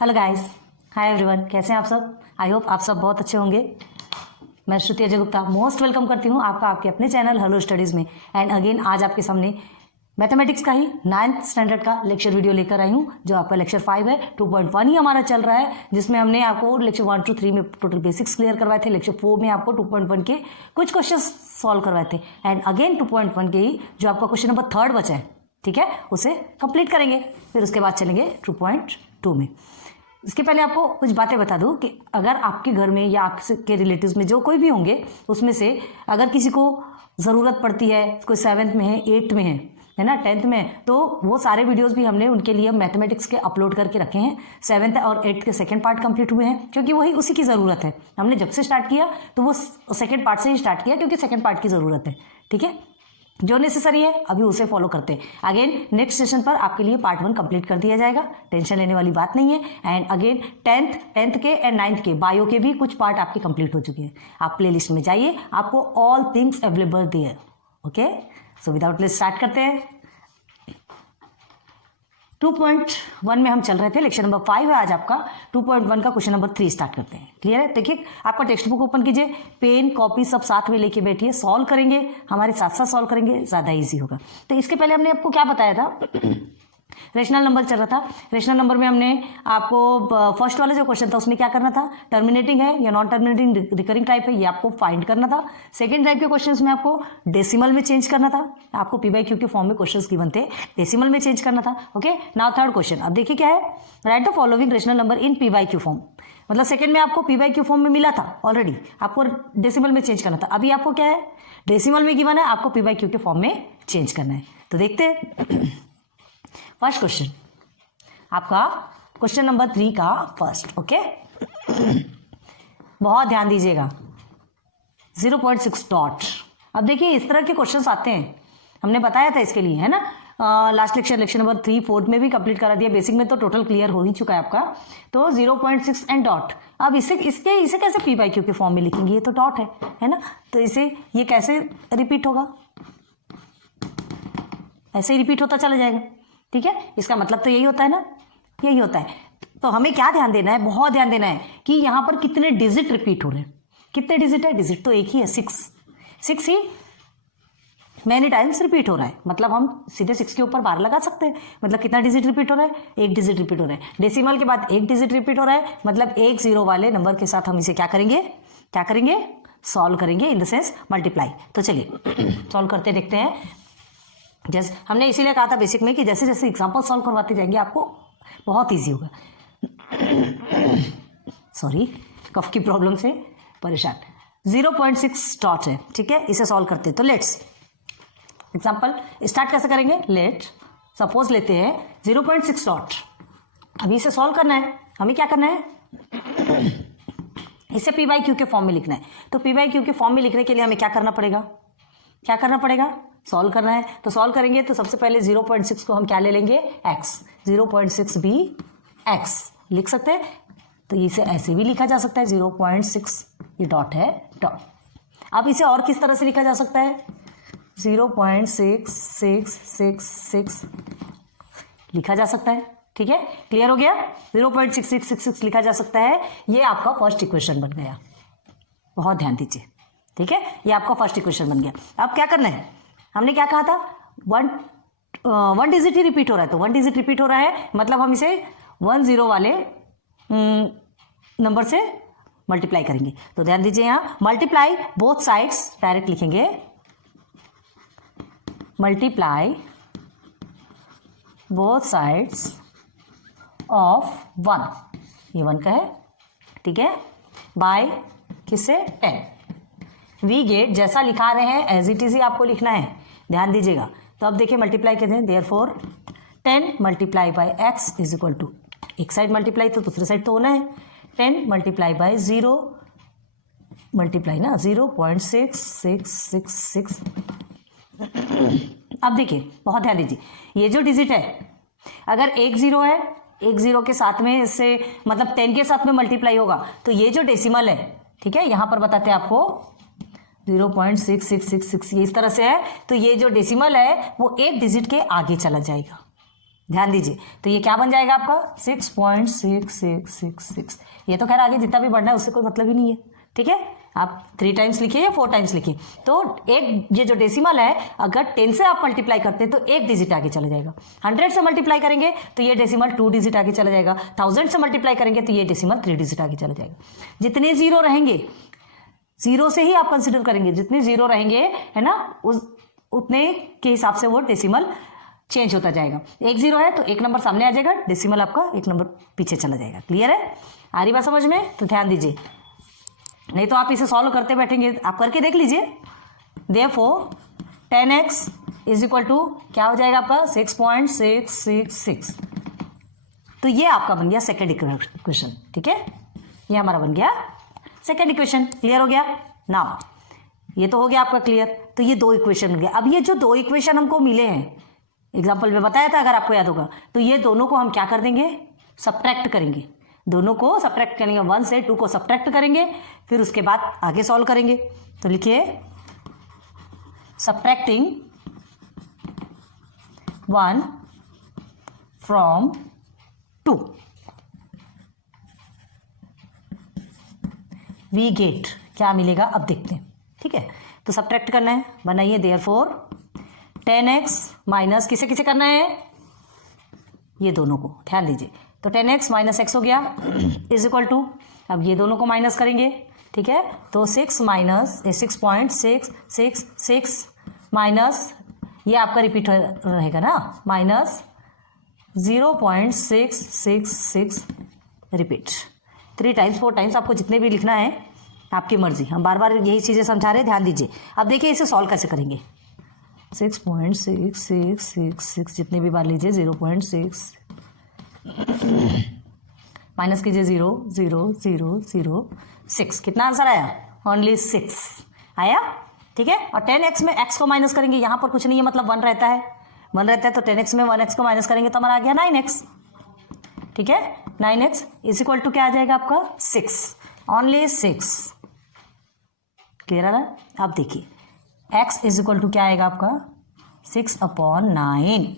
Hello guys, hi everyone, कैसे हैं आप सब। आई होप आप सब बहुत अच्छे होंगे। मैं श्रुति अजय गुप्ता मोस्ट वेलकम करती हूं आपका आपके अपने चैनल हेलो स्टडीज़ में। एंड अगेन आज आपके सामने मैथमेटिक्स का ही 9th स्टैंडर्ड का लेक्चर वीडियो लेकर आई हूं, जो आपका लेक्चर 5 है। 2.1 ही हमारा चल रहा है, जिसमें हमने आपको लेक्चर 1 to 3 में टोटल बेसिक्स क्लियर करवाए थे। लेक्चर 4 में आपको 2.1 के कुछ क्वेश्चन सॉल्व करवाए थे। एंड अगेन 2.1 के ही जो आपका क्वेश्चन नंबर 3 बचा है, ठीक है, उसे कंप्लीट करेंगे। फिर उसके बाद चलेंगे 2.2 में। इसके पहले आपको कुछ बातें बता दूं कि अगर आपके घर में या आपके रिलेटिव्स में जो कोई भी होंगे, उसमें से अगर किसी को ज़रूरत पड़ती है, कोई 7th में है, 8th में है ना, 10th में है, तो वो सारे वीडियोस भी हमने उनके लिए मैथमेटिक्स के अपलोड करके रखे हैं। 7th और 8th के सेकंड पार्ट कंप्लीट हुए हैं, क्योंकि वही उसी की ज़रूरत है। हमने जब से स्टार्ट किया तो वो सेकंड पार्ट से ही स्टार्ट किया, क्योंकि सेकंड पार्ट की ज़रूरत है। ठीक है, जो नेसेसरी है अभी उसे फॉलो करते हैं। अगेन नेक्स्ट सेशन पर आपके लिए पार्ट 1 कंप्लीट कर दिया जाएगा, टेंशन लेने वाली बात नहीं है। एंड अगेन 10th के एंड 9th के बायो के भी कुछ पार्ट आपके कंप्लीट हो चुके हैं। आप प्ले लिस्ट में जाइए, आपको all things available there. Okay, so without late start करते हैं। 2.1 में हम चल रहे थे, लेक्चर नंबर 5 है आज आपका। 2.1 का क्वेश्चन नंबर 3 स्टार्ट करते हैं। क्लियर है? देखिए, आपका टेक्स्ट बुक ओपन कीजिए, पेन कॉपी सब साथ में लेके बैठिए, सॉल्व करेंगे, हमारे साथ साथ सॉल्व करेंगे, ज़्यादा इजी होगा। तो इसके पहले हमने आपको क्या बताया था, रेशनल नंबर चल रहा था। रेशनल नंबर में हमने आपको फर्स्ट वाला जो क्वेश्चन था उसमें क्या करना था, टर्मिनेटिंग है या नॉन टर्मिनेटिंग रिकरिंग टाइप है, ये आपको फाइंड करना था। सेकंड टाइप के क्वेश्चंस में आपको डेसिमल में चेंज करना था। आपको पी बाई क्यू के फॉर्म में क्वेश्चंस गिवन थे, डेसिमल में चेंज करना था। Okay, now third question. अब देखिए क्या है, right the following rational number in P by Q form. मतलब सेकंड में आपको पी बाई क्यू फॉर्म में मिला था ऑलरेडी, आपको डेसिमल में चेंज करना था। अभी आपको क्या है, डेसिमल में गिवन है, आपको पी बाई क्यू के फॉर्म में चेंज करना है। तो देखते हैं फर्स्ट क्वेश्चन, आपका क्वेश्चन नंबर 3 का फर्स्ट। ओके, बहुत ध्यान दीजिएगा, 0.6 डॉट। अब देखिए इस तरह के क्वेश्चंस आते हैं, हमने बताया था इसके लिए, है ना। लास्ट लेक्चर नंबर 3, 4 में भी कंप्लीट करा दिया। बेसिक में तो टोटल क्लियर हो ही चुका है आपका। तो 0.6 एंड डॉट। अब इसे कैसे पी बाई क्यू के फॉर्म में लिखेंगे, ये तो डॉट है ना। तो इसे ये कैसे रिपीट होगा, ऐसे ही रिपीट होता चला जाएगा। ठीक है, इसका मतलब तो यही होता है ना, यही होता है। तो हमें क्या ध्यान देना है, बहुत ध्यान देना है कि यहां पर कितने डिजिट रिपीट हो रहे हैं। कितने डिजिट है, डिजिट तो एक ही है, 6 ही मैनी टाइम्स रिपीट हो रहा है। मतलब हम सीधे 6 के ऊपर बार लगा सकते हैं। मतलब कितना डिजिट रिपीट हो रहा है, एक डिजिट रिपीट हो रहा है। डेसिमल के बाद एक डिजिट रिपीट हो रहा है, मतलब एक 0 वाले नंबर के साथ हम इसे क्या करेंगे, सॉल्व करेंगे, इन द सेंस मल्टीप्लाई। तो चलिए सॉल्व करते देखते हैं। जैसे हमने इसीलिए कहा था बेसिक में कि जैसे जैसे एग्जाम्पल सॉल्व करवाते जाएंगे आपको बहुत इजी होगा। सॉरी, कफ की प्रॉब्लम से परेशान। 0.6 डॉट है, ठीक है, इसे सॉल्व करते हैं। तो लेट्स एग्जाम्पल स्टार्ट कैसे करेंगे, लेट सपोज लेते हैं 0.6 डॉट। अभी इसे सॉल्व करना है, हमें क्या करना है, इसे पी बाई क्यू के फॉर्म में लिखना है। तो पी बाई क्यू के फॉर्म में लिखने के लिए हमें क्या करना पड़ेगा, सॉल्व करना है। तो सॉल्व करेंगे तो सबसे पहले 0.6 को हम क्या ले लेंगे, x। 0.6 भी x लिख सकते हैं। तो इसे ऐसे भी लिखा जा सकता है, 0.6, ये डॉट है, डॉट। अब इसे और किस तरह से लिखा जा सकता है, 0.6666 लिखा जा सकता है। ठीक है, क्लियर हो गया, 0.6666 लिखा जा सकता है। ये आपका फर्स्ट इक्वेशन बन गया, बहुत ध्यान दीजिए। ठीक है, ये आपका फर्स्ट इक्वेशन बन गया। अब क्या करना है, हमने क्या कहा था, वन डिजिट ही रिपीट हो रहा है। तो 1 डिजिट रिपीट हो रहा है, मतलब हम इसे 10 वाले नंबर से मल्टीप्लाई करेंगे। तो ध्यान दीजिए, यहां मल्टीप्लाई बोथ साइड्स, डायरेक्ट लिखेंगे मल्टीप्लाई बोथ साइड्स ऑफ 1, ये 1 का है, ठीक है, बाय किससे, 10। वी गेट जैसा लिखा रहे हैं एज इट इज ही आपको लिखना है, ध्यान दीजिएगा। तो अब देखिए मल्टीप्लाई कहते हैं, therefore 10 multiply by x is equal to, एक साइड मल्टीप्लाई तो दूसरी साइड तो होना है, 10 मल्टीप्लाई बाय 0 मल्टीप्लाई ना 0.6666। अब देखिए बहुत ध्यान दीजिए, ये जो डिजिट है, अगर एक 0 है, एक 0 के साथ में इससे मतलब 10 के साथ में मल्टीप्लाई होगा, तो ये जो डेसिमल है, ठीक है, यहां पर बताते हैं आपको 0.6666 ये इस तरह से है। तो ये जो डेसिमल है वो एक डिजिट के आगे चला जाएगा, ध्यान दीजिए, तो ये क्या बन जाएगा आपका 6.6666। ये तो खैर आगे जितना भी बढ़ना है उससे कोई मतलब ही नहीं है, ठीक है। आप 3 टाइम्स लिखिए या 4 टाइम्स लिखिए, तो एक ये जो डेसिमल है अगर 10 से आप मल्टीप्लाई करते हैं तो 1 डिजिट आगे चला जाएगा। 100 से मल्टीप्लाई करेंगे तो ये डेसिमल 2 डिजिट आगे चला जाएगा। 1000 से मल्टीप्लाई करेंगे तो ये डेसिमल 3 डिजिट आगे चला जाएगा। जितने जीरो रहेंगे, जीरो से ही आप कंसिडर करेंगे, जितने जीरो रहेंगे है ना उतने के हिसाब से वो डेसिमल चेंज होता जाएगा। 1 जीरो है तो 1 नंबर सामने आ जाएगा, डेसिमल आपका 1 नंबर पीछे चला जाएगा। क्लियर है, आ रही बात समझ में? तो ध्यान दीजिए, नहीं तो आप इसे सॉल्व करते बैठेंगे। आप करके देख लीजिए। Therefore 10x is equal to क्या हो जाएगा आपका 6.666। तो ये आपका बन गया सेकेंड इक्वेशन, ठीक है। ये हमारा बन गया सेकेंड इक्वेशन। क्लियर हो गया ना? ये तो हो गया आपका क्लियर। तो ये 2 इक्वेशन बन गया। अब ये जो 2 इक्वेशन हमको मिले हैं, एग्जाम्पल में बताया था अगर आपको याद होगा, तो ये दोनों को हम क्या कर देंगे, सब्ट्रैक्ट करेंगे। दोनों को सब्ट्रैक्ट करेंगे, 1 से 2 को सब्ट्रैक्ट करेंगे, फिर उसके बाद आगे सॉल्व करेंगे। तो लिखिए सब्ट्रैक्टिंग 1 फ्रॉम 2 वी गेट क्या मिलेगा अब देखते हैं, ठीक है। तो सब्ट्रैक्ट करना है, बनाइए। देयरफॉर 10x माइनस किसे किसे करना है, ये दोनों को, ध्यान दीजिए। तो 10x माइनस x हो गया इज इक्वल टू, अब ये दोनों को माइनस करेंगे, ठीक है। तो 6 माइनस 6.666 माइनस ये आपका रिपीट रहेगा ना, माइनस 0.666 रिपीट 3 टाइम्स 4 टाइम्स, आपको जितने भी लिखना है आपकी मर्जी। हम बार बार यही चीज़ें समझा रहे हैं, ध्यान दीजिए। अब देखिए इसे सॉल्व कैसे करेंगे। 6.6666 जितने भी बार लीजिए 0.6 माइनस कीजिए 0.0006। कितना आंसर आया? ओनली 6 आया, ठीक है। और 10x में x को माइनस करेंगे, यहाँ पर कुछ नहीं है, मतलब 1 रहता है, 1 रहता है। तो 10x में 1x को माइनस करेंगे तो हमारा आ गया 9x, ठीक है। 9x इज इक्वल टू क्या आ जाएगा आपका 6, ओनली 6। क्लियर आ रहा है? अब देखिए x इज इक्वल टू क्या आएगा आपका 6/9।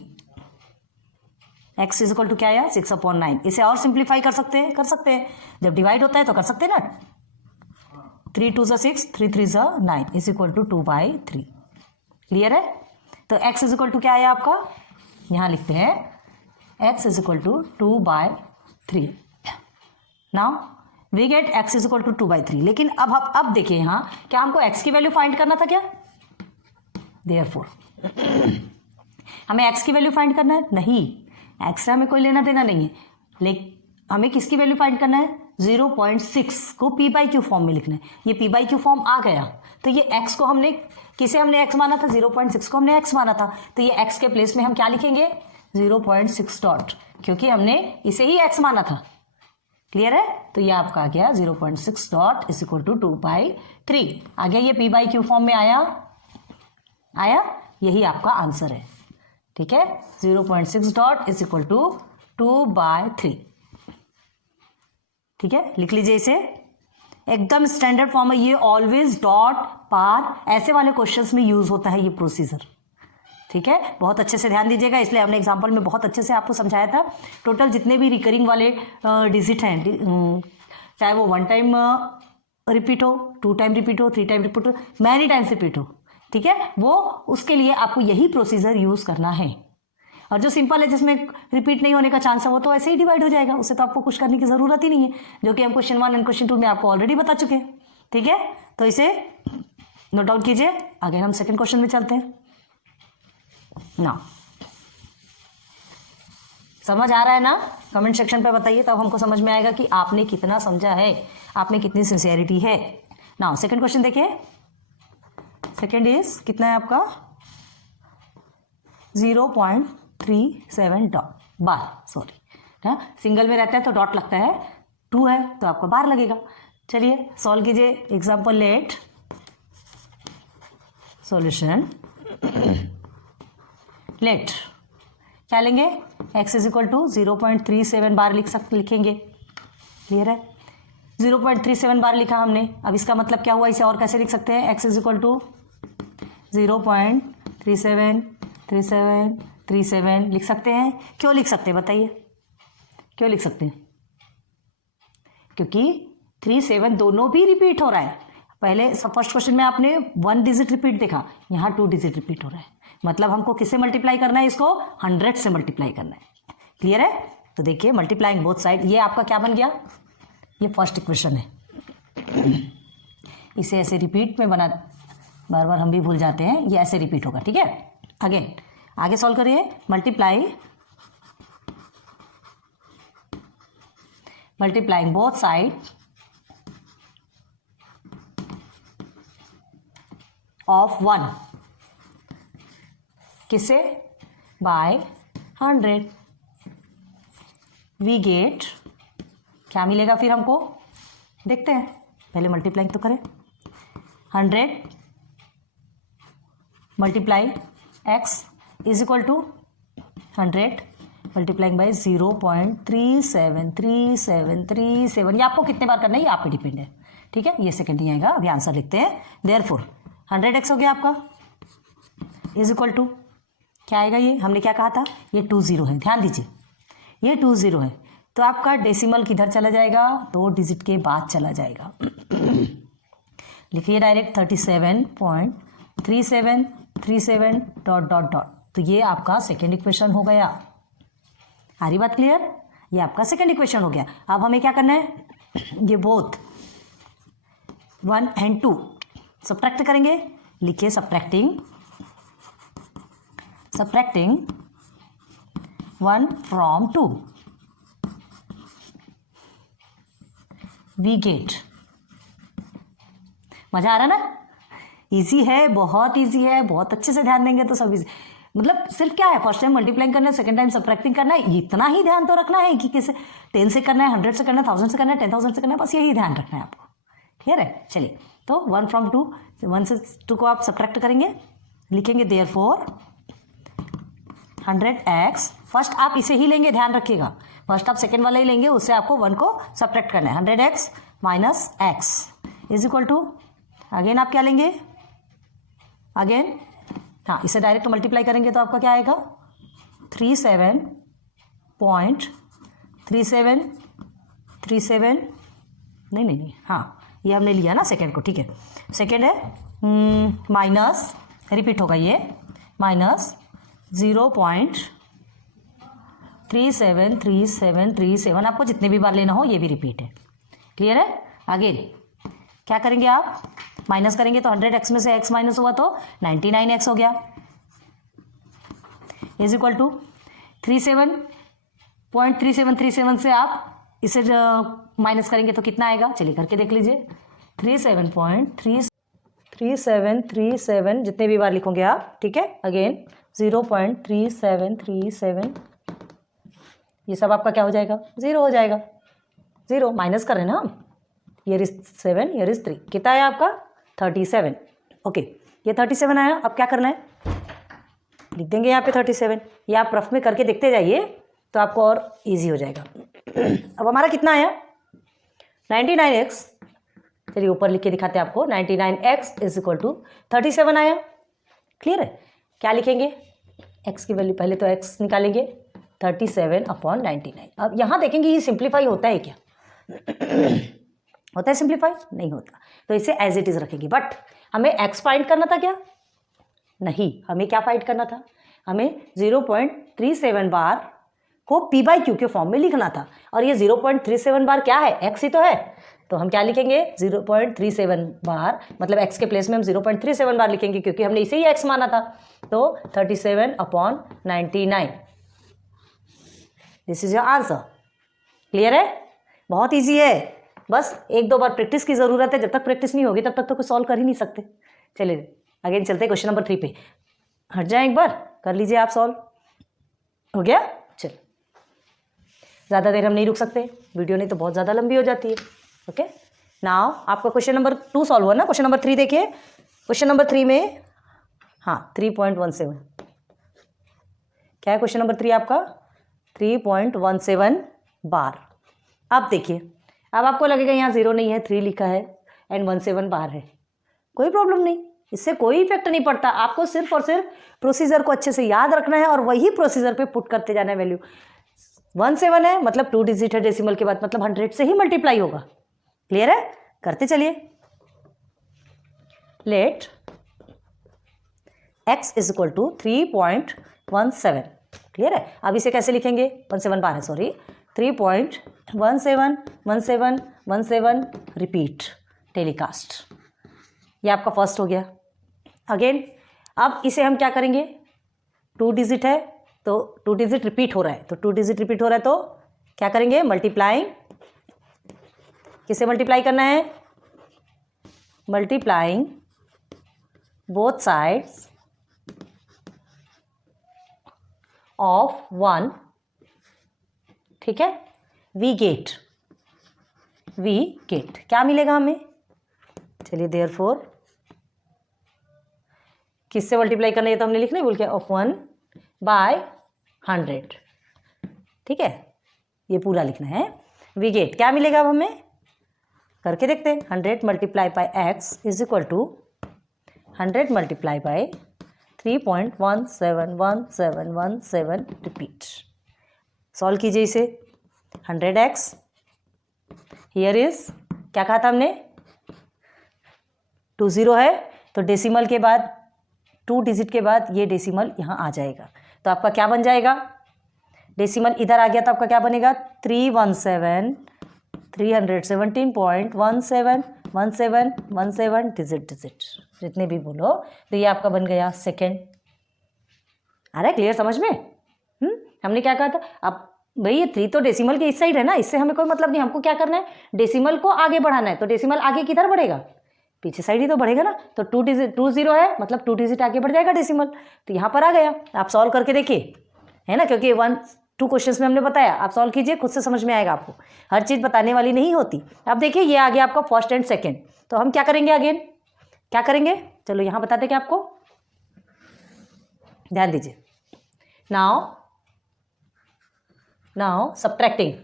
x इज इक्वल टू क्या आया 6/9। इसे और सिंप्लीफाई कर सकते हैं, जब डिवाइड होता है तो कर सकते हैं ना। 3 2 6, 3 3 9 इज इक्वल टू 2/3। क्लियर है? तो x इज इक्वल टू क्या आया आपका, यहां लिखते हैं x is equal to 2/3। Now we get x is equal to 2/3। लेकिन अब देखिए यहाँ क्या हमको x की वैल्यू फाइंड करना था क्या? देयरफॉर हमें x की वैल्यू फाइंड करना है? नहीं, x से हमें कोई लेना देना नहीं है। लेकिन हमें किसकी वैल्यू फाइंड करना है? 0.6 को p/q फॉर्म में लिखना है। ये p/q फॉर्म आ गया तो ये x को हमने किसे हमने x माना था? 0.6 को हमने x माना था, तो ये x के प्लेस में हम क्या लिखेंगे? 0.6 डॉट, क्योंकि हमने इसे ही x माना था। क्लियर है? तो ये आपका आ गया 0.6 डॉट इज इक्वल टू 2/3 आ गया। ये p/q फॉर्म में आया, यही आपका आंसर है, ठीक है। 0.6 डॉट इज इक्वल टू 2/3, ठीक है। लिख लीजिए इसे, एकदम स्टैंडर्ड फॉर्म है ये। ऑलवेज डॉट पार ऐसे वाले क्वेश्चंस में यूज होता है ये प्रोसीजर, ठीक है। बहुत अच्छे से ध्यान दीजिएगा, इसलिए हमने एग्जांपल में बहुत अच्छे से आपको समझाया था। टोटल जितने भी रिकरिंग वाले डिजिट हैं, चाहे वो 1 टाइम रिपीट हो, 2 टाइम रिपीट हो, 3 टाइम रिपीट हो, मैनी टाइम्स रिपीट हो, ठीक है, वो उसके लिए आपको यही प्रोसीजर यूज करना है। और जो सिंपल है जिसमें रिपीट नहीं होने का चांस है वो तो ऐसे ही डिवाइड हो जाएगा, उससे तो आपको कुछ करने की जरूरत ही नहीं है, जो कि हम क्वेश्चन 1 एंड क्वेश्चन 2 में आपको ऑलरेडी बता चुके हैं, ठीक है। तो इसे नोट डाउन कीजिए। आगे हम सेकंड क्वेश्चन में चलते हैं ना। समझ आ रहा है ना? कमेंट सेक्शन पे बताइए, तब हमको समझ में आएगा कि आपने कितना समझा है, आप में कितनी सिंसियरिटी है। ना सेकंड क्वेश्चन देखिए। सेकंड इज कितना है आपका 0.37 डॉट बार, सॉरी ना, सिंगल में रहता है तो डॉट लगता है, 2 है तो आपका बार लगेगा। चलिए सॉल्व कीजिए। एग्जाम्पल लेट सॉल्यूशन लेट क्या लेंगे? x इज इक्वल टू 0.37 बार लिखेंगे। क्लियर है? 0.37 बार लिखा हमने। अब इसका मतलब क्या हुआ, इसे और कैसे लिख सकते हैं? x इज इक्वल टू 0.37 37 लिख सकते हैं। क्यों लिख सकते हैं बताइए, क्यों लिख सकते हैं? क्योंकि 37 दोनों भी रिपीट हो रहा है। पहले फर्स्ट क्वेश्चन में आपने 1 डिजिट रिपीट देखा, यहाँ 2 डिजिट रिपीट हो रहा है, मतलब हमको किससे मल्टीप्लाई करना है? इसको 100 से मल्टीप्लाई करना है। क्लियर है? तो देखिए मल्टीप्लाइंग बोथ साइड, ये आपका क्या बन गया? ये फर्स्ट इक्वेशन है। इसे ऐसे रिपीट में बना, बार बार हम भी भूल जाते हैं, ये ऐसे रिपीट होगा। ठीक है, अगेन आगे सॉल्व करिए। मल्टीप्लाइंग बोथ साइड ऑफ 1 किससे? बाय 100 वी गेट, क्या मिलेगा फिर हमको? देखते हैं, पहले मल्टीप्लाइंग तो करें। 100 multiply x is equal to 100 multiplying by 0.373737। ये आपको कितने बार करना है ये आप पे डिपेंड है। ठीक है, ये सेकंड नहीं आएगा, अभी आंसर लिखते हैं। देयरफॉर 100x हो गया आपका, इज इक्वल टू क्या आएगा? ये हमने क्या कहा था, ये 20 है, ध्यान दीजिए ये 20 है, तो आपका डेसिमल किधर चला जाएगा? 2 डिजिट के बाद चला जाएगा। लिखिए डायरेक्ट 37.3737 डॉट डॉट डॉट, तो ये आपका सेकेंड इक्वेशन हो गया। आ रही बात क्लियर? ये आपका सेकेंड इक्वेशन हो गया। अब हमें क्या करना है? ये बोथ 1 and 2 सब्ट्रैक्ट करेंगे। लिखिए सब्ट्रैक्टिंग 1 from 2 वी गेट। मजा आ रहा ना? इजी है, बहुत इजी है, बहुत अच्छे से ध्यान देंगे तो सब इजी। मतलब सिर्फ क्या है, फर्स्ट टाइम मल्टीप्लाइंग करना है, सेकंड टाइम सब्ट्रैक्टिंग करना है, इतना ही ध्यान तो रखना है कि किसे 10 से करना है, 100 से करना है, 1000 से करना है, 10,000 से करना है, बस यही ध्यान रखना है आपको। क्लियर है? चलिए, तो 1 from 2, 1 से 2 को आप सब्ट्रैक्ट करेंगे। लिखेंगे देयरफॉर 100x, फर्स्ट आप इसे ही लेंगे, ध्यान रखिएगा, फर्स्ट आप सेकेंड वाला ही लेंगे, उससे आपको 1 को सब्ट्रैक्ट करना है। 100x minus x is equal to, again आप क्या लेंगे? अगेन हाँ, इसे डायरेक्ट मल्टीप्लाई करेंगे तो आपका क्या आएगा? 37.3737 नहीं, हाँ ये हमने लिया ना सेकेंड को। ठीक है, सेकेंड है माइनस, रिपीट होगा ये, माइनस 0.373737। आपको जितने भी बार लेना हो ये भी रिपीट है। क्लियर है? अगेन क्या करेंगे आप? माइनस करेंगे तो 100x में से x माइनस हुआ तो 99x हो गया, इज इक्वल टू 37.3737 से आप इसे माइनस करेंगे तो कितना आएगा? चलिए करके देख लीजिए। 37.3737 जितने भी बार लिखोगे आप। ठीक है, अगेन 0.3737, ये सब आपका क्या हो जाएगा? 0 हो जाएगा। 0 माइनस कर रहे हैं ना हम, ईयर इज 7, ईयर इज 3, कितना है आपका? 37। ओके, ये 37 आया। अब क्या करना है? लिख देंगे यहाँ पे 37। ये आप रफ में करके देखते जाइए तो आपको और इजी हो जाएगा। अब हमारा कितना आया? 99x। चलिए ऊपर लिख के दिखाते हैं आपको। 99x इज इक्वल टू 37 आया। क्लियर है? क्या लिखेंगे? x की वैल्यू, पहले तो x निकालेंगे, 37/99। अब यहाँ देखेंगे ये सिंप्लीफाई होता है क्या? होता है सिंप्लीफाई? नहीं होता, तो इसे एज इट इज रखेंगे। बट हमें x फाइंड करना था क्या? नहीं, हमें क्या फाइंड करना था? हमें 0.37 बार को p/q के फॉर्म में लिखना था, और ये 0.37 बार क्या है? x ही तो है। तो हम क्या लिखेंगे? 0.37 बार, मतलब x के प्लेस में हम 0.37 बार लिखेंगे, क्योंकि हमने इसे ही x माना था। तो 37/99, this is your answer. Clear है? बहुत ईजी है, बस 1-2 बार प्रैक्टिस की ज़रूरत है। जब तक प्रैक्टिस नहीं होगी तब तक तो कुछ सॉल्व कर ही नहीं सकते। चलिए अगेन चलते हैं क्वेश्चन नंबर 3 पे। हट जाएं एक बार, कर लीजिए आप सॉल्व। हो गया? चलो, ज़्यादा देर हम नहीं रुक सकते, वीडियो नहीं तो बहुत ज़्यादा लंबी हो जाती है। ओके, नाउ आपका क्वेश्चन नंबर 2 सॉल्व हुआ ना। क्वेश्चन नंबर 3 देखिए। क्वेश्चन नंबर 3 में, हाँ 3.17 क्या है? क्वेश्चन नंबर 3 आपका 3.17 बार। अब देखिए, अब आपको लगेगा यहाँ 0 नहीं है, 3 लिखा है एंड 17 बार है। कोई प्रॉब्लम नहीं, इससे कोई इफेक्ट नहीं पड़ता, आपको सिर्फ और सिर्फ प्रोसीजर को अच्छे से याद रखना है और वही प्रोसीजर पे पुट करते जाना है वैल्यू। 17 है मतलब 2 डिजिट है डेसिमल के बाद, मतलब 100 से ही मल्टीप्लाई होगा। क्लियर है? करते चलिए। Let x is equal to 3.17। Clear है? अब इसे कैसे लिखेंगे? 17 बार है, सॉरी, 3.171717 रिपीट टेलीकास्ट। ये आपका फर्स्ट हो गया। अगेन अब इसे हम क्या करेंगे? 2 डिजिट है तो 2 डिजिट रिपीट हो रहा है, तो 2 डिजिट रिपीट हो रहा है तो क्या करेंगे? मल्टीप्लाइंग। किसे मल्टीप्लाई करना है? Multiplying both sides of 1। ठीक है? वी गेट क्या मिलेगा हमें? चलिए, देयरफॉर किससे मल्टीप्लाई करना है तो हमने लिखना है, बोल के ऑफ 1 बाय 100। ठीक है? ये पूरा लिखना है। वी गेट क्या मिलेगा अब हमें? करके देखते हैं। 100 multiply by x is equal to 100 multiply by 3.171717 repeat. Solve कीजिए इसे। 100x हियर इज, क्या कहा था हमने? 20 है तो डेसिमल के बाद 2 डिजिट के बाद ये डेसिमल यहाँ आ जाएगा, तो आपका क्या बन जाएगा? डेसिमल इधर आ गया तो आपका क्या बनेगा? 317 डिजिट जितने भी बोलो, तो ये आपका बन गया सेकेंड। आ रहा है क्लियर समझ में? हमने क्या कहा था? अब भाई ये 3 तो डेसिमल के इस साइड है ना, इससे हमें कोई मतलब नहीं। हमको क्या करना है? डेसिमल को आगे बढ़ाना है, तो डेसिमल आगे किधर बढ़ेगा? पीछे साइड ही तो बढ़ेगा ना। तो 20 है मतलब 2 डिजिट आगे बढ़ जाएगा डेसिमल, तो यहाँ पर आ गया। आप सॉल्व करके देखिए, है ना, क्योंकि 1-2 क्वेश्चंस में हमने बताया। आप सॉल्व कीजिए, खुद से समझ में आएगा आपको। हर चीज़ बताने वाली नहीं होती। अब देखिए ये आ गया आपका फर्स्ट एंड सेकेंड, तो हम क्या करेंगे? अगेन क्या करेंगे? चलो यहाँ बताते क्या आपको, ध्यान दीजिए। नाउ सब्ट्रैक्टिंग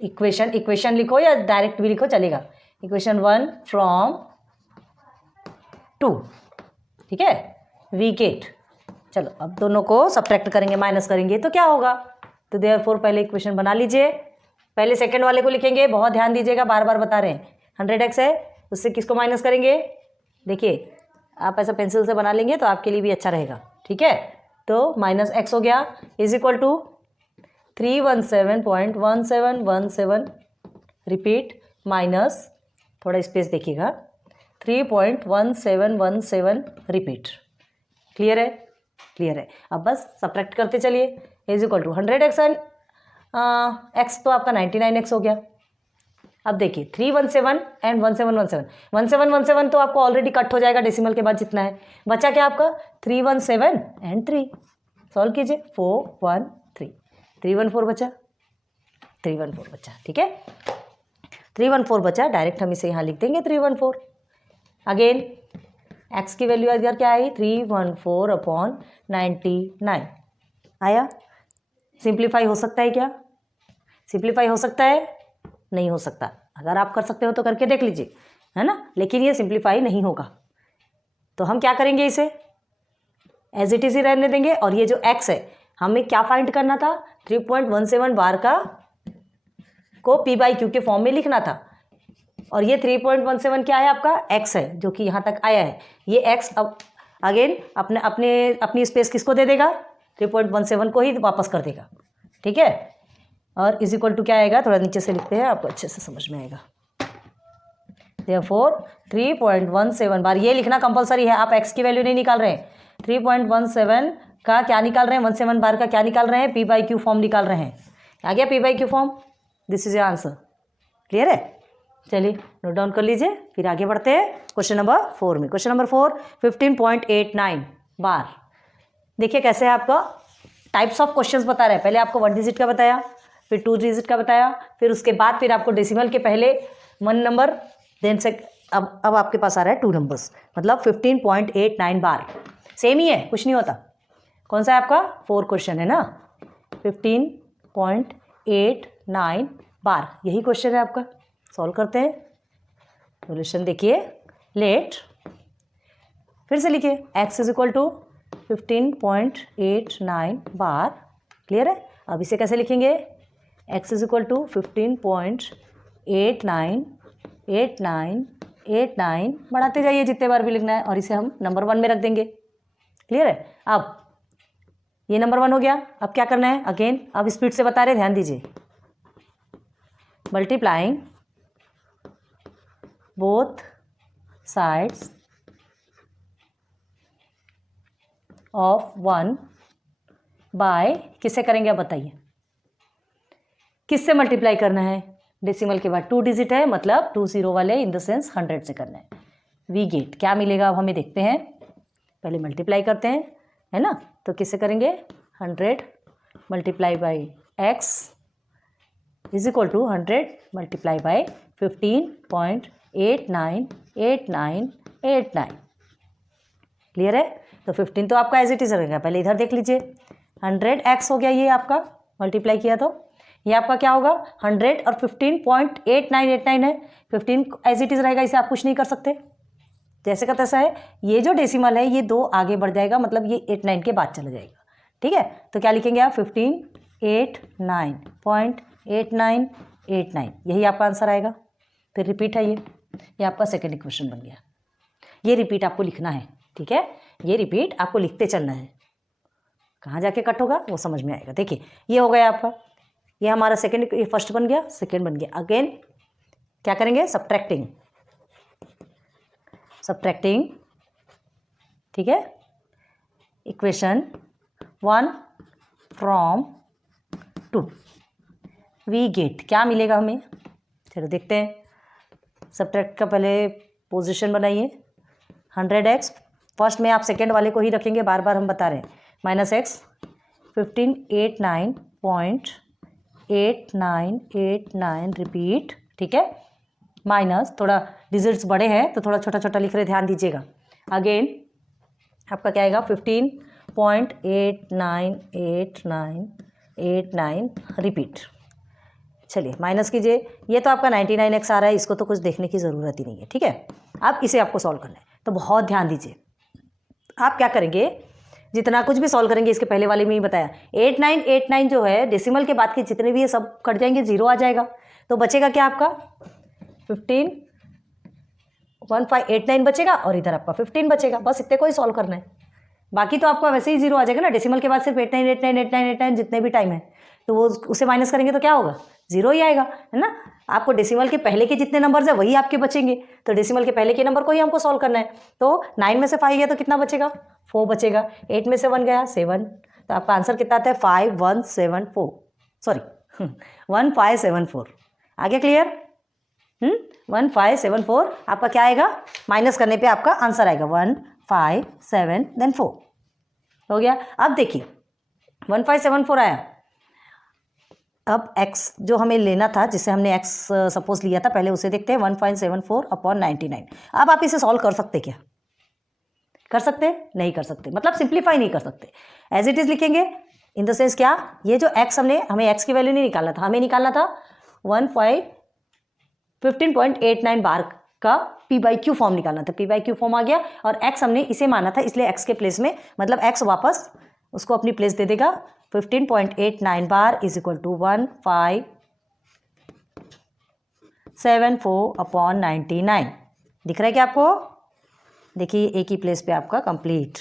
इक्वेशन लिखो या डायरेक्ट भी लिखो चलेगा। Equation 1 from 2। ठीक है? We get. चलो अब दोनों को सब्ट्रैक्ट करेंगे, माइनस करेंगे तो क्या होगा? तो देयरफॉर पहले इक्वेशन बना लीजिए। पहले सेकंड वाले को लिखेंगे, बहुत ध्यान दीजिएगा, बार बार बता रहे हैं। 100x है, उससे किसको माइनस करेंगे? देखिए आप ऐसा पेंसिल से बना लेंगे तो आपके लिए भी अच्छा रहेगा। ठीक है? तो माइनस x हो गया is equal to 317.1717 repeat minus, थोड़ा स्पेस देखिएगा, 3.1717 रिपीट। क्लियर है? क्लियर है। अब बस सब्ट्रैक्ट करते चलिए। Is equal to 100x and x तो आपका 99x हो गया। अब देखिए 317 एंड 1717 तो आपको ऑलरेडी कट हो जाएगा डेसिमल के बाद जितना है। बचा क्या आपका? 317 एंड 3। सॉल्व कीजिए। 413 314 बचा, 314 बचा। ठीक है? 314 बचा, डायरेक्ट हम इसे यहाँ लिख देंगे 314। अगेन x की वैल्यू अगर क्या आई? 314/99 आया। सिंप्लीफाई हो सकता है क्या? सिंप्लीफाई हो सकता है? नहीं हो सकता। अगर आप कर सकते हो तो करके देख लीजिए, है ना, लेकिन ये सिंप्लीफाई नहीं होगा। तो हम क्या करेंगे? इसे एज इट इज ही रहने देंगे। और ये जो x है, हमें क्या फाइंड करना था? 3.17 बार का को p/q के फॉर्म में लिखना था। और ये 3.17 क्या है? आपका x है, जो कि यहाँ तक आया है। ये x अब अगेन अपनी स्पेस किसको दे देगा? 3.17 को ही वापस कर देगा। ठीक है? और इज इक्वल टू क्या आएगा? थोड़ा नीचे से लिखते हैं, आपको अच्छे से समझ में आएगा। देयरफॉर 3.17 बार ये लिखना कंपलसरी है। आप x की वैल्यू नहीं निकाल रहे हैं, 3.17 का क्या निकाल रहे हैं? 17 बार का क्या निकाल रहे हैं? p/q फॉर्म निकाल रहे हैं। आ गया p/q form? This is your answer. Clear है? चलिए नोट डाउन कर लीजिए, फिर आगे बढ़ते हैं क्वेश्चन नंबर 4 में। क्वेश्चन नंबर 4 15.89 बार। देखिए कैसे है आपका टाइप्स ऑफ क्वेश्चंस बता रहे हैं। पहले आपको 1 डिजिट का बताया, फिर 2 डिजिट का बताया, फिर उसके बाद फिर आपको डेसिमल के पहले 1 नंबर, देन से अब आपके पास आ रहा है 2 नंबर्स, मतलब 15.89 बार। सेम ही है, कुछ नहीं होता। कौन सा है आपका? 4 क्वेश्चन है ना। 15.89 बार। यही क्वेश्चन है आपका, सॉल्व करते हैं। सोल्यूशन देखिए, लेट, फिर से लिखिए x is equal to 15.89 bar. Clear है? अब इसे कैसे लिखेंगे? x इज इक्वल टू 15.89 बढ़ाते जाइए जितने बार भी लिखना है, और इसे हम नंबर 1 में रख देंगे। क्लियर है? अब ये नंबर 1 हो गया। अब क्या करना है? अगेन अब स्पीड से बता रहे, ध्यान दीजिए। Multiplying both sides of 1 by, किससे करेंगे आप बताइए? किससे मल्टीप्लाई करना है? डेसिमल के बाद 2 डिजिट है, मतलब 2 0 वाले, इन द सेंस 100 से करना है। वी गेट क्या मिलेगा अब हमें देखते हैं। पहले मल्टीप्लाई करते हैं, है ना? तो किससे करेंगे? 100 multiply by x is equal to 100 multiply by 15.898989। Clear है? तो 15 तो आपका एज इट इज रहेगा। पहले इधर देख लीजिए, 100x हो गया, ये आपका मल्टीप्लाई किया तो ये आपका क्या होगा? 100 और 15.8989 है। 15 एज इट इज रहेगा, इसे आप कुछ नहीं कर सकते, जैसे का तैसा है। ये जो डेसिमल है ये 2 आगे बढ़ जाएगा, मतलब ये 89 के बाद चला जाएगा। ठीक है? तो क्या लिखेंगे आप? 1589.8989, यही आपका आंसर आएगा। फिर रिपीट है ये आपका सेकेंड इक्वेशन बन गया। ये रिपीट आपको लिखना है, ठीक है? ये रिपीट आपको लिखते चलना है, कहाँ जाके कट होगा वो समझ में आएगा। देखिए ये हो गया आपका, ये हमारा सेकेंड, ये फर्स्ट बन गया, सेकेंड बन गया। अगेन क्या करेंगे? सब्ट्रैक्टिंग, ठीक है? इक्वेशन 1 फ्रॉम 2 वी गेट क्या मिलेगा हमें? चलो देखते हैं। सब्ट्रैक्ट का पहले पोजीशन बनाइए। 100x, फर्स्ट में आप सेकेंड वाले को ही रखेंगे, बार बार हम बता रहे हैं। माइनस x 1589.8989 रिपीट, ठीक है? माइनस, थोड़ा डिजिट्स बड़े हैं तो थोड़ा छोटा छोटा लिख रहे, ध्यान दीजिएगा। अगेन आपका क्या आएगा? 15.898989 रिपीट। चलिए माइनस कीजिए। ये तो आपका 99x आ रहा है, इसको तो कुछ देखने की ज़रूरत ही नहीं है, ठीक है? अब इसे आपको सॉल्व करना है, तो बहुत ध्यान दीजिए। आप क्या करेंगे? जितना कुछ भी सॉल्व करेंगे, इसके पहले वाले में ही बताया, 8989 जो है डेसिमल के बाद के जितने भी है सब कट जाएंगे, 0 आ जाएगा। तो बचेगा क्या आपका? 1589 बचेगा, और इधर आपका 15 बचेगा। बस इतने को ही सॉल्व करना है, बाकी तो आपका वैसे ही 0 आ जाएगा ना। डेसिमल के बाद सिर्फ 89898989 जितने भी टाइम है, तो वो उसे माइनस करेंगे तो क्या होगा? 0 ही आएगा, है ना? आपको डेसिमल के पहले के जितने नंबर्स है वही आपके बचेंगे, तो डेसिमल के पहले के नंबर को ही हमको सॉल्व करना है। तो 9 में से 5 गया तो कितना बचेगा? 4 बचेगा। 8 में से 1 गया 7, तो आपका आंसर कितना आता है? 5174, सॉरी 1574। आगे क्लियर? 1574 आपका क्या आएगा? माइनस करने पे आपका आंसर आएगा 157 देन 4 हो गया। अब देखिए 1574 आया। अब x जो हमें लेना था, जिसे हमने x सपोज लिया था पहले, उसे देखते हैं। 1.74/99। अब आप इसे सॉल्व कर सकते क्या? कर सकते? नहीं कर सकते, मतलब सिंप्लीफाई नहीं कर सकते, एज इट इज लिखेंगे। इन द सेंस क्या? ये जो x हमें x की वैल्यू नहीं निकालना था, हमें निकालना था 15.89 बार का p/q फॉर्म निकालना था। p/q फॉर्म आ गया, और x हमने इसे माना था, इसलिए x के प्लेस में, मतलब x वापस उसको अपनी प्लेस दे देगा। 15.89 बार इज इक्वल टू 1574/99। दिख रहा है क्या आपको? देखिए एक ही प्लेस पे आपका कंप्लीट।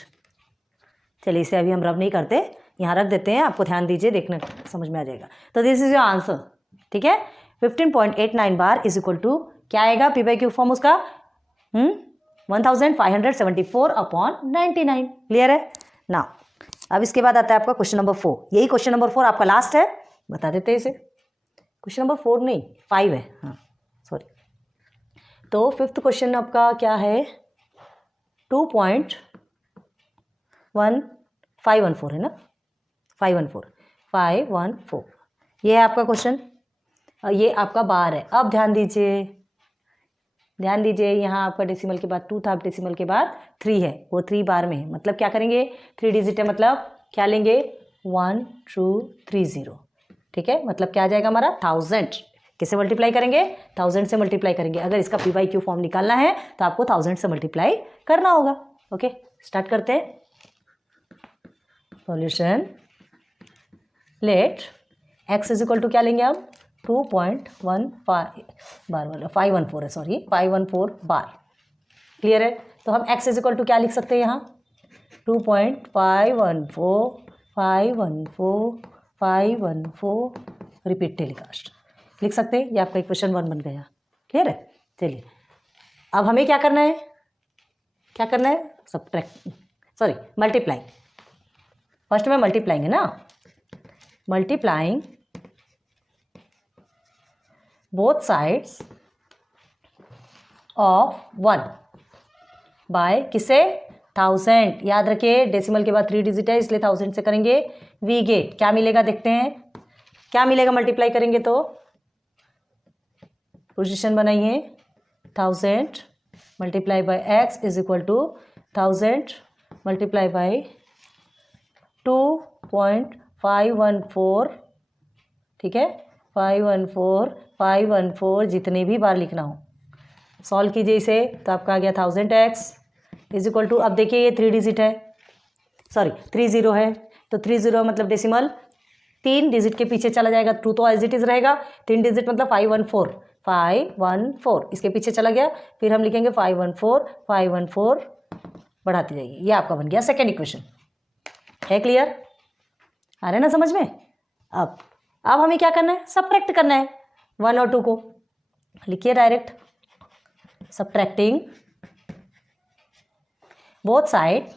चलिए इसे अभी हम रब नहीं करते, यहाँ रख देते हैं, आपको ध्यान दीजिए, देखने समझ में आ जाएगा। तो दिस इज योर आंसर, ठीक है? 15.89 बार इज इक्वल टू क्या आएगा? p/q फॉर्म उसका 1574/99। क्लियर है ना? अब इसके बाद आता है आपका क्वेश्चन नंबर 4। यही क्वेश्चन नंबर 4 आपका लास्ट है, बता देते हैं इसे। क्वेश्चन नंबर 4 नहीं 5 है, हाँ सॉरी। तो 5th क्वेश्चन आपका क्या है? 2.1514 है ना? 514 ये है आपका क्वेश्चन, और ये आपका बार है। अब ध्यान दीजिए, यहाँ आपका डेसिमल के बाद 2 था, डेसिमल के बाद 3 है, वो 3 बार में है। मतलब क्या करेंगे? 3 डिजिट है, मतलब क्या लेंगे? 1230, ठीक है। मतलब क्या आ जाएगा हमारा 1000, किससे मल्टीप्लाई करेंगे 1000 से मल्टीप्लाई करेंगे। अगर इसका पी बाई क्यू फॉर्म निकालना है तो आपको 1000 से मल्टीप्लाई करना होगा। ओके, स्टार्ट करते हैं solution. Let x is equal to क्या लेंगे हम 2.15 बार 514 है, सॉरी 514 बार। क्लियर है। तो हम x इज इक्वल टू क्या लिख सकते हैं यहाँ 2.514 रिपीट टेलीकास्ट लिख सकते हैं। ये आपका इक्वेशन 1 बन गया। क्लियर है। चलिए अब हमें क्या करना है, मल्टीप्लाइंग। फर्स्ट में मल्टीप्लाइंग है ना, multiplying both sides of 1 by किसे 1000। याद रखिए डेसिमल के बाद 3 डिजिट है इसलिए 1000 से करेंगे। वी गेट क्या मिलेगा, देखते हैं क्या मिलेगा मल्टीप्लाई करेंगे तो। पोजीशन बनाइए 1000 multiply by x is equal to 1000 multiply by 2.514, ठीक है 514 जितने भी बार लिखना हो। सॉल्व कीजिए इसे तो आपका आ गया 1000x इज इक्वल टू, अब देखिए ये 3 डिजिट है, सॉरी 30 है, तो 30 मतलब डेसिमल 3 डिजिट के पीछे चला जाएगा। 2 तो एज इट इज रहेगा, 3 डिजिट मतलब 514 इसके पीछे चला गया। फिर हम लिखेंगे 514 बढ़ाती जाइए। ये आपका बन गया सेकेंड इक्वेशन। है क्लियर, आ रहे ना समझ में। अब हमें क्या करना है, सब्ट्रैक्ट करना है 1 और 2 को। लिखिए डायरेक्ट सब्ट्रैक्टिंग बोथ साइड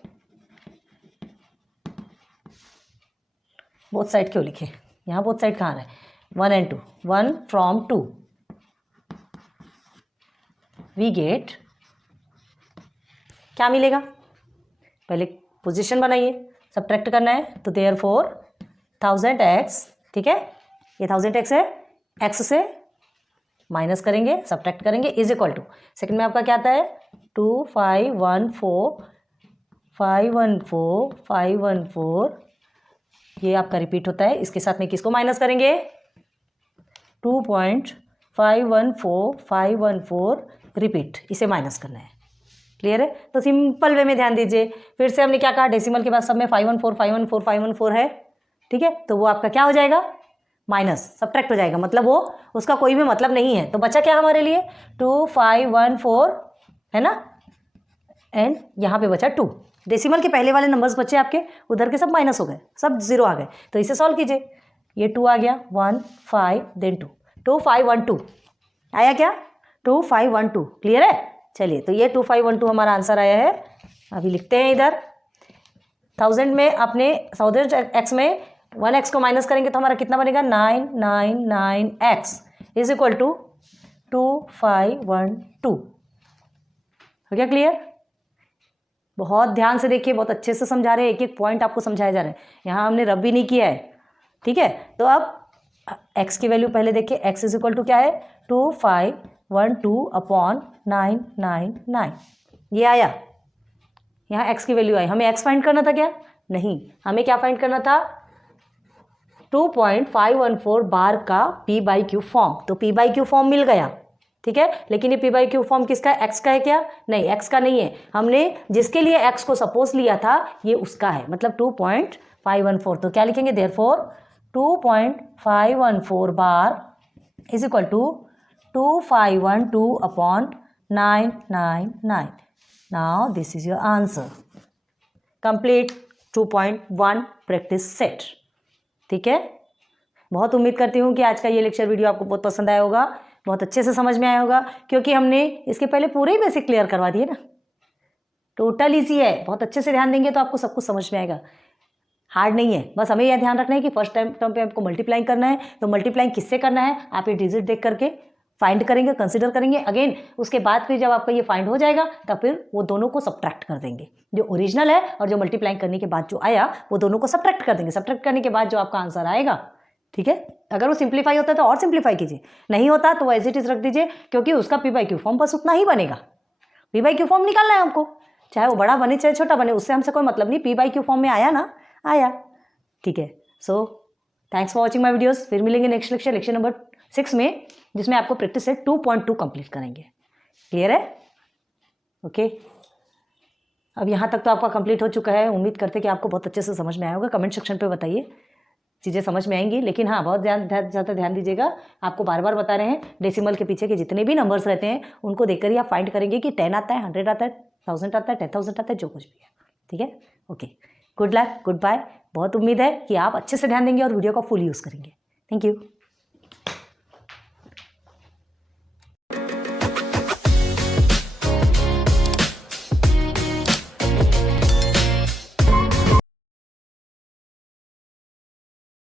क्यों लिखे यहाँ, बोथ साइड कहाँ है 1 and 2, 1 from 2 वी गेट क्या मिलेगा। पहले पोजीशन बनाइए, सब्ट्रैक्ट करना है तो देयरफॉर 1000x, ठीक है ये 1000x है, x से माइनस करेंगे सब्ट्रैक्ट करेंगे इज इक्वल टू, सेकंड में आपका क्या आता है 514 ये आपका रिपीट होता है। इसके साथ में किसको माइनस करेंगे 2.514 रिपीट, इसे माइनस करना है। क्लियर है। तो सिंपल वे में ध्यान दीजिए, फिर से हमने क्या कहा डेसिमल के बाद सब में 514 है, ठीक है। तो वो आपका क्या हो जाएगा माइनस, सब्ट्रैक्ट हो जाएगा, मतलब वो उसका कोई भी मतलब नहीं है। तो बचा क्या हमारे लिए 2514 है ना, एंड यहाँ पे बचा 2। डेसिमल के पहले वाले नंबर्स बचे आपके, उधर के सब माइनस हो गए, सब 0 आ गए। तो इसे सॉल्व कीजिए, ये 2 आ गया 1 5 देन 2 2512 आया क्या 2512। क्लियर है। चलिए तो ये 2512 हमारा आंसर आया है। अभी लिखते हैं इधर 1000 में अपने 1000x में 1x को माइनस करेंगे तो हमारा कितना बनेगा 999x इज इक्वल टू 2512। हो गया क्लियर। बहुत ध्यान से देखिए, बहुत अच्छे से समझा रहे हैं, एक एक पॉइंट आपको समझाया जा रहा है, यहाँ हमने रब भी नहीं किया है, ठीक है। तो अब x की वैल्यू पहले देखिए, x इज इक्वल टू क्या है 2512/999 ये आया, यहाँ x की वैल्यू आई। हमें x फाइंड करना था क्या, नहीं, हमें क्या फाइंड करना था 2.514 बार का p बाई क्यू फॉर्म। तो p बाई क्यू फॉर्म मिल गया, ठीक है। लेकिन ये p बाई क्यू फॉर्म किसका है, x का है क्या, नहीं x का नहीं है। हमने जिसके लिए x को सपोज लिया था ये उसका है, मतलब 2.514। तो क्या लिखेंगे therefore 2.514 bar is equal to 2512/999। Now this is your answer complete 2.1 practice set, ठीक है। बहुत उम्मीद करती हूँ कि आज का ये लेक्चर वीडियो आपको बहुत पसंद आया होगा, बहुत अच्छे से समझ में आया होगा, क्योंकि हमने इसके पहले पूरे ही बेसिक क्लियर करवा दिए ना। टोटल ईजी है, बहुत अच्छे से ध्यान देंगे तो आपको सब कुछ समझ में आएगा, हार्ड नहीं है। बस हमें यह ध्यान रखना है कि फर्स्ट टर्म पे आपको मल्टीप्लाइंग करना है, तो मल्टीप्लाइंग किससे करना है आप ये डिजिट देख करके फाइंड करेंगे, कंसिडर करेंगे। अगेन उसके बाद फिर जब आपका ये फाइंड हो जाएगा तब फिर वो दोनों को सब्ट्रैक्ट कर देंगे, जो ओरिजिनल है और जो मल्टीप्लाइंग करने के बाद जो आया वो दोनों को सब्ट्रैक्ट कर देंगे। सब्ट्रैक्ट करने के बाद जो आपका आंसर आएगा, ठीक है, अगर वो सिंप्लीफाई होता है तो और सिंप्लीफाई कीजिए, नहीं होता तो एज इट इज रख दीजिए, क्योंकि उसका पी बाई क्यू फॉर्म बस उतना ही बनेगा। पी बाई क्यू फॉर्म निकालना है हमको, चाहे वो बड़ा बने चाहे छोटा बने, उससे हमसे कोई मतलब नहीं। पी बाई क्यू फॉर्म में आया ना, आया, ठीक है। So thanks for watching my videos. फिर मिलेंगे नेक्स्ट लेक्चर नंबर 6 में, जिसमें आपको प्रैक्टिस सेट 2.2 कंप्लीट करेंगे। क्लियर है? ओके। अब यहाँ तक तो आपका कंप्लीट हो चुका है। उम्मीद करते कि आपको बहुत अच्छे से समझ में आया होगा। कमेंट सेक्शन पे बताइए, चीज़ें समझ में आएंगी। लेकिन हाँ, बहुत ज़्यादा ध्यान दीजिएगा। आपको बार बार बता रहे हैं, डेसिमल के पीछे के जितने भी नंबर्स रहते हैं उनको देखकर ही आप फाइंड करेंगे कि 10 आता है, 100 आता है, 1000 आता है, 10,000 आता है, जो कुछ भी है। ठीक है? Okay, good luck, good bye. बहुत उम्मीद है कि आप अच्छे से ध्यान देंगे और वीडियो का फुल यूज़ करेंगे। Thank you.